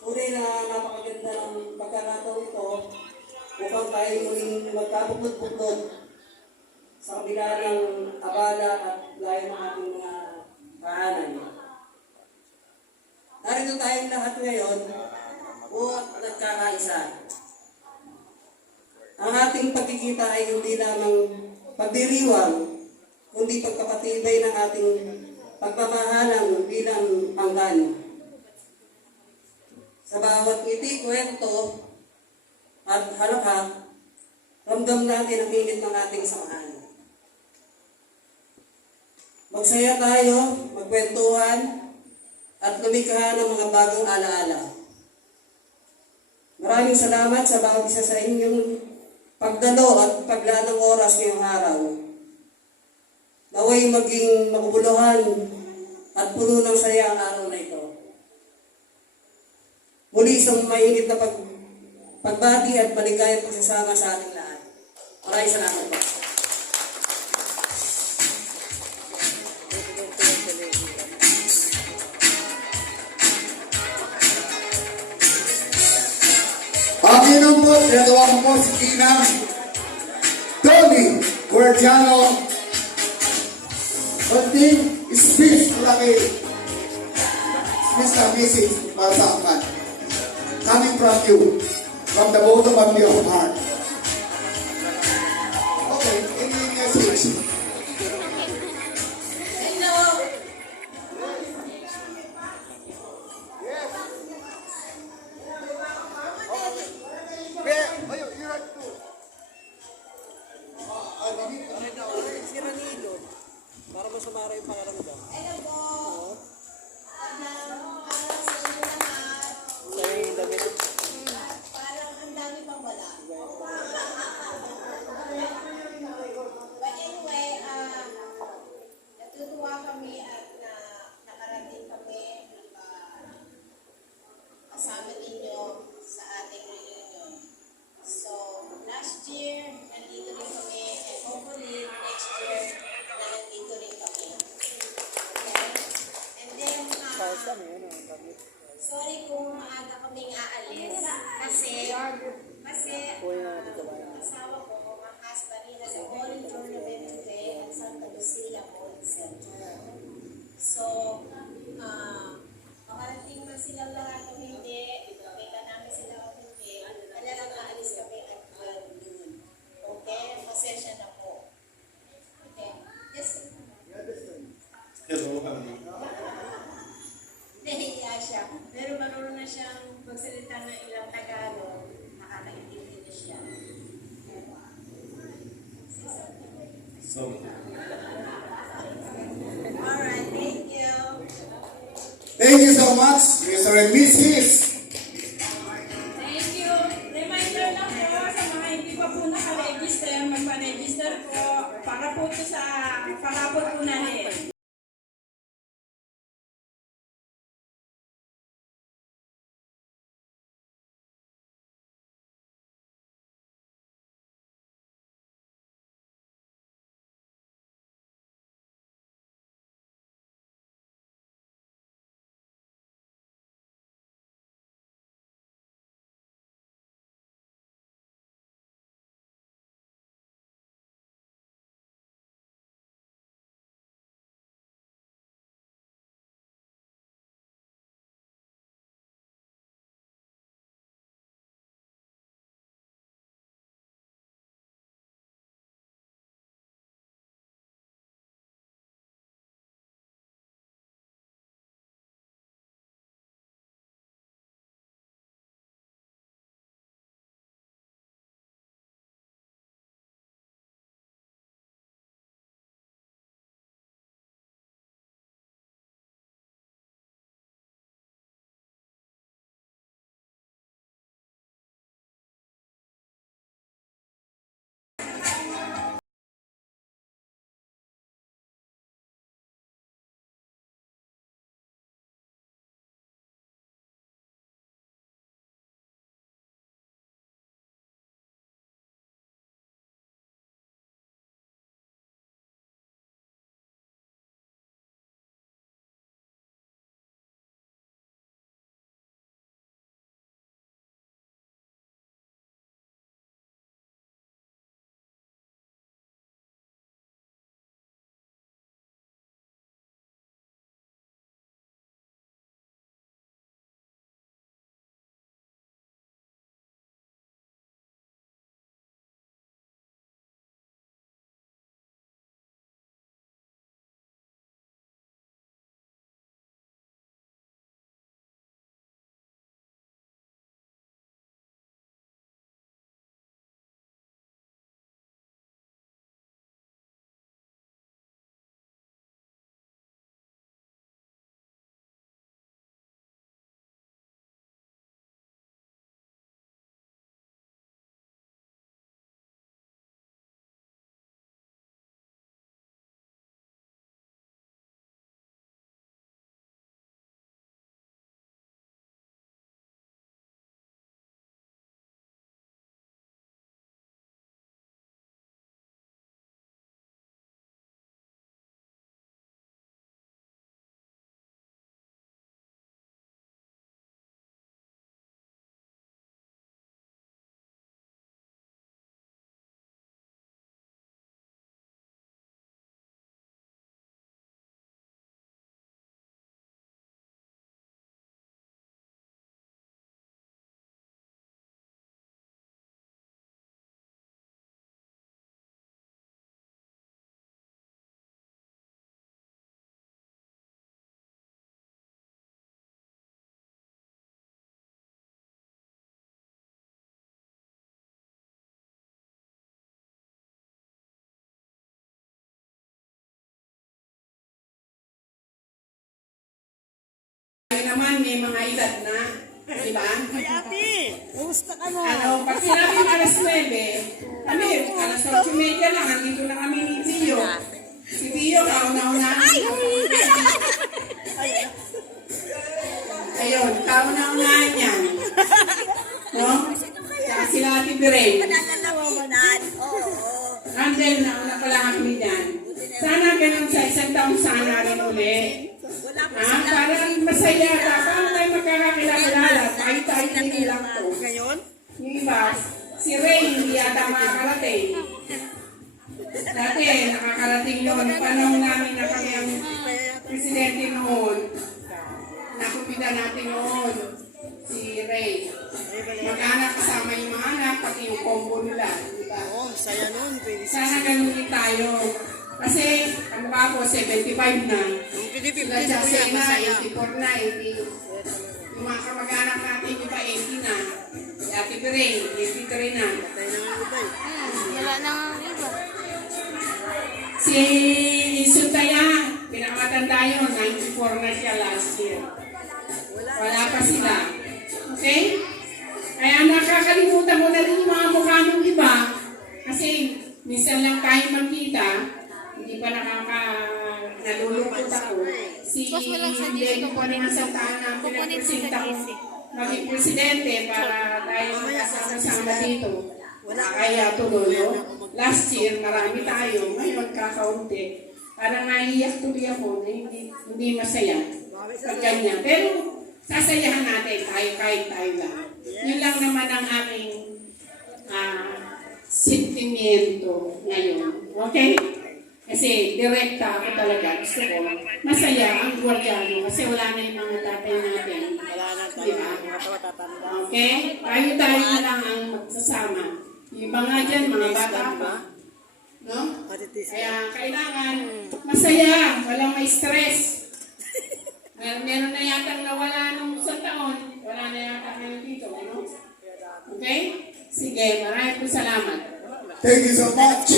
Tunay na napakaganda ng pagkakataon ito upang tayo muling magkabuklod-buklod sa kabila ng abala at layo ng ating mga kahanan. Narito tayong lahat ngayon at nagkakaisa. Ang ating pagkikita ay hindi lamang pagdiriwang, kundi pagkapatibay ng ating pagmamahalan bilang panggan. Sa bawat ngiti, kwento at halakhak, ramdam natin ang init ng ating samahan. Magsaya tayo, magkwentuhan, at lumikha ng mga bagong alaala. Maraming salamat sa bawat isa sa inyong pagdalo at paglaan ng oras ngayong araw. Naway maging makabuluhan at puno ng saya ang araw na ito. Muli isang mainit na pagbati at maligayang pagsasama sa ating lahat. Maraming salamat po. Panginoon po, ginagawa mo po si Ginang Tony Guardiano. Kunting speech mula kay Mr. Mrs. para sa akin. Coming from you, from the bottom of your heart. Okay, any message? Si Ranilo, para masumara yung pangaramdam. Hello po. Parang sa inyo lahat. Sa'yo yung damit. Parang ang dami pang wala. But anyway, natutuwa kami at nakarating kami kasama ninyo sa ating reunion. So, last year, nandito rin kami and hopefully next year, na nandito rin kami. Okay? And then, sorry kung maaga kaming aalis kasi asawa ko, ang husband niya sa bowling tournament today at Santa Lucia Bowling Center. So, makarating man silang lahat o hindi, ipapita namin sila o hindi, lang aalis kami at noon. Okay? Pasensya na po. Okay? Yes. Hello, Nahiya siya. Pero marunong na siyang magsalita ng ilang Tagalog. Nakakaintindi na siya. So, Alright, thank you. thank you so much, Mr. and Mrs. Thank you. Reminder lang po sa mga hindi pa po naka-register, magpa-register po para po ito sa palabot po natin. naman may mga edad na. Di ba? Gusto ka na. Ano, pag sinabing alas 9, kami, alas 8:30 lang, nandito na kami ni Pio. Si Pio, kauna-unahan. Ayun, kauna-unahan yan. No? Saka sila Ate Beren. And then, nauna pala kami dyan. Sana ganun sa isang taon sana rin uli. Parang masaya ka. Paano tayo magkakakilala? Tayo din lang to. Ngayon? Yung iba, si Ray hindi yata makakarating. Dati, nakakarating yun. Panahon namin na kami ang presidente noon. Nakupita natin noon. Si Ray. Mag-anak kasama yung mga anak, pati yung combo nila. Diba? Oo, saya nun. Sana ganun din tayo. Kasi, ang mukha ko, 75 na. Sila Jose na, 84 na, 80. Yung mga kamag-anak natin, iba 80 na. Si Ate Beren, 83 na. Wala na nga iba. Si Isutaya, pinakamatanda yun, 94 na siya last year. Wala pa sila. Okay? Kaya nakakalimutan mo na rin yung mga mukha ng iba. Kasi minsan lang tayo magkita, hindi pa nalulungkot ako. Si Diego pa naman sa taan na pinagpresenta ko maging presidente para tayo magkasama dito. Kaya tuloy, no? Last year, marami tayo. Ngayon, kakaunti. Parang naiiyak tuloy ako na hindi masaya. Pag ganyan. Pero, sasayahan natin tayo kahit tayo lang. Yun lang naman ang aming sentimento ngayon. Okay? Kasi direkta ako talaga. Gusto ko, masaya ang Guardiano kasi wala na yung mga tatay natin. Wala na tayo. Diba? Mga tatatanda. Okay? Tayo na lang ang magsasama. Yung iba nga dyan, mga bata pa. No? Kaya kailangan masaya, walang may stress. Meron na yata nawala nung isang taon. Wala na yata ngayon dito. Ano? Okay? Sige, maraming salamat. Thank you so much.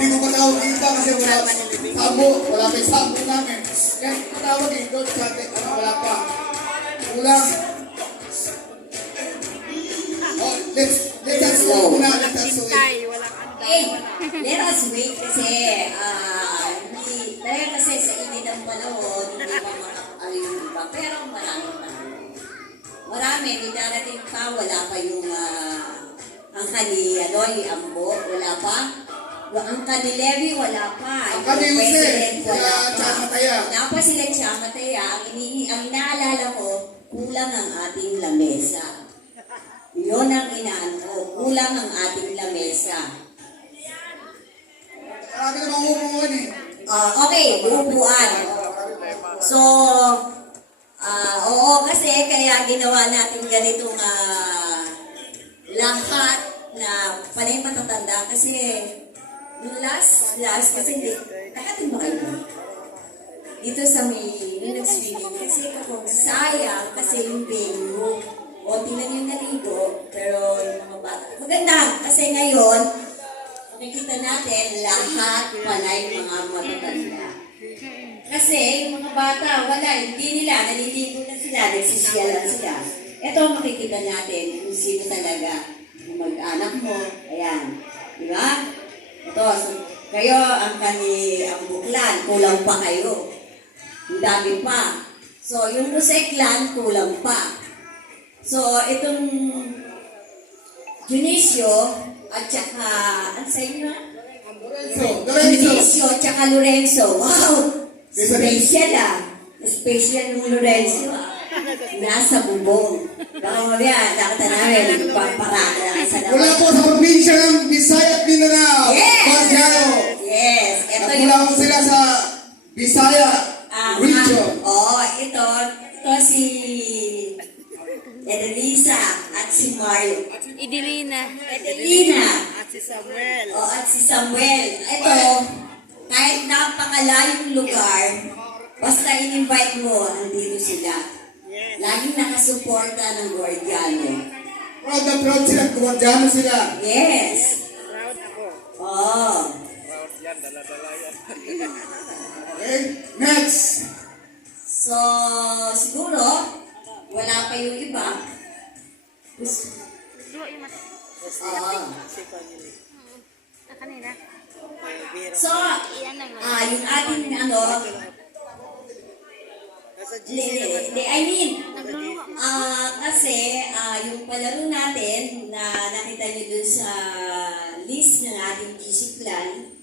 Hindi ko matawag kita kasi wala sabo. Wala may sabo namin. Kaya matawag dito sa atin. Wala pa. Kulang. Oh, let us go muna. Let us go. Hey, let us wait kasi dahil kasi sa init ng panahon, hindi pa makakalo yung iba. Pero marami, may darating pa, wala pa yung ang yung Ambo, wala pa. Ang Levi, wala pa. Ang Jose, President, wala sila pa. Chamataya. Wala pa sila Chamataya. Ang inaalala ko, kulang ang ating lamesa. Yun ang inaano ko, kulang ang ating lamesa. Marami namang upuan eh. Okay, upuan. So, oo, kasi kaya ginawa natin ganitong lahat na panay matatanda kasi yung last kasi hindi, nakatin ba kayo? Dito sa may nag-swimming kasi ako, sayang kasi yung venue. O, tingnan yung naligo, pero yung mga bata, maganda kasi ngayon, nakikita natin lahat panay mga matatanda. Kasi yung mga bata, wala, hindi nila, naliligo na sila, nagsisiyalan sila. Ito makikita natin kung sino talaga yung mag-anak mo. Ayan. Di ba? Ito, so, kayo ang buklan, kulang pa kayo. Ang dami pa. So, yung Luseklan, kulang pa. So, itong Junicio, at saka, ano sa inyo na? Junicio, at saka Lorenzo. Wow! Special Special ng Lorenzo Nasa bubong. Baka mamaya, nakita namin, parada na sa Mula po sa probinsya ng Bisaya at Mindanao. Yes! Guardiano. Yes! Ito Nagmula po sila sa Bisaya region. Ito si Edelisa at si Mario. Idelina. Edelina. At si Samuel. At si Samuel. Ito, kahit napakalayong lugar, basta in-invite mo, andito sila. Laging nakasuporta ng Guardiano. Proud na proud sila. Guardiano sila. Yes. Proud ako. Oh, Okay, next. So, siguro, wala pa yung iba. Si family. Kanina. So, Iyan lang. yung ating ano, Nasa GC naman. kasi yung palaro natin na nakita nyo dun sa list ng ating GC plan,